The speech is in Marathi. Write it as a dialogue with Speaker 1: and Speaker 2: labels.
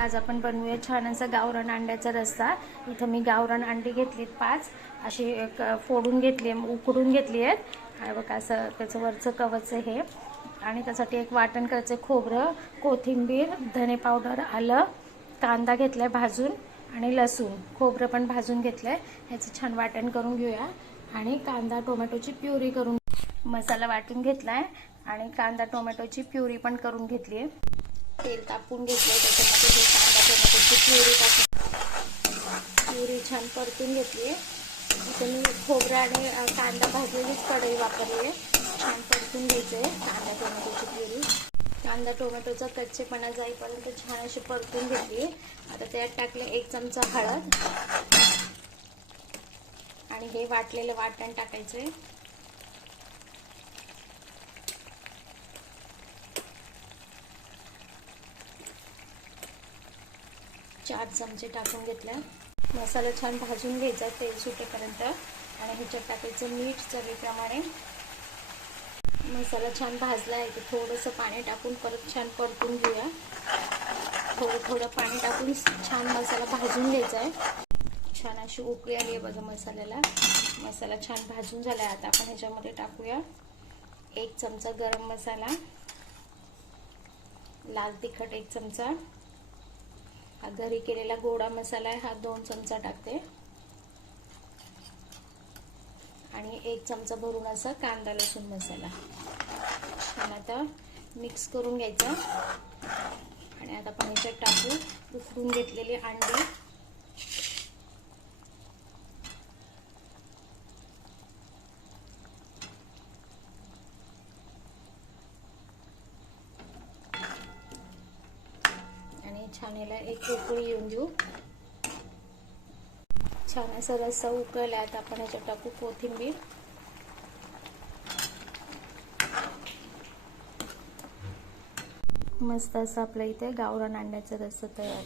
Speaker 1: आज आपण बनवूया छान असा गावरान अंड्याचा रस्सा. इथं मी गावरान अंडी घेतलीत पाच. अशी एक फोडून घेतली उकडून घेतली आहेत. बघा असं त्याचं वरचं कवच आहे हे. आणि त्यासाठी एक वाटण करायचं आहे खोबरं कोथिंबीर धने पावडर आलं कांदा घेतलाय भाजून आणि लसूण. खोबरं पण भाजून घेतलंय. ह्याचं छान वाटण करून घेऊया. आणि कांदा टोमॅटोची प्युरी करून मसाला वाटून घेतलाय. आणि कांदा टोमॅटोची प्युरी पण करून घेतली आहे. तेल तापून घेतलं त्याच्यामध्ये हे कांदा टोमॅटोची प्युरी टाकून. प्युरी छान परतून घेतली आहे इथे मी खोबरा आणि कांदा भाजलेलीच कढई वापरली आहे छान परतून घ्यायचं आहे कांदा टोमॅटोची प्युरी. कांदा टोमॅटोचा कच्चेपणा जाईपर्यंत छान अशी परतून घेतली आता त्यात टाकले एक चमचा हळद. आणि हे वाटलेलं वाटण टाकायचं आहे चार चमचे टाकून घेतल्या मसाला छान भाजून घ्यायचा तेल सुटेपर्यंत. आणि ह्याच्यात टाकायचं मीठ चवीप्रमाणे. मसाला छान भाजला आहे की थोडंसं पाणी टाकून परत छान परतून घेऊया. थोडं थोडं पाणी टाकून छान मसाला भाजून घ्यायचा आहे. छान अशी उकळी आली आहे बघा मसाल्याला. मसाला छान भाजून झाला आहे. आता आपण ह्याच्यामध्ये टाकूया एक चमचा गरम मसाला. लाल तिखट एक चमचा. घरी केलेला गोडा मसाला आहे हा दोन चमचा टाकते. आणि एक चमचा भरून असा कांदा लसूण मसाला. छान आता मिक्स करून घ्यायचा. आणि आता आपण याच्यात टाकू. उकडून घेतलेली अंडी आणि छान याला एक उकळी येऊन देऊ. छान असा रस्सा उकळला आता आपण याच्यात टाकू कोथिंबीर. मस्त असं आपल्या इथे गावरान अंड्याचा रस्सा तयार.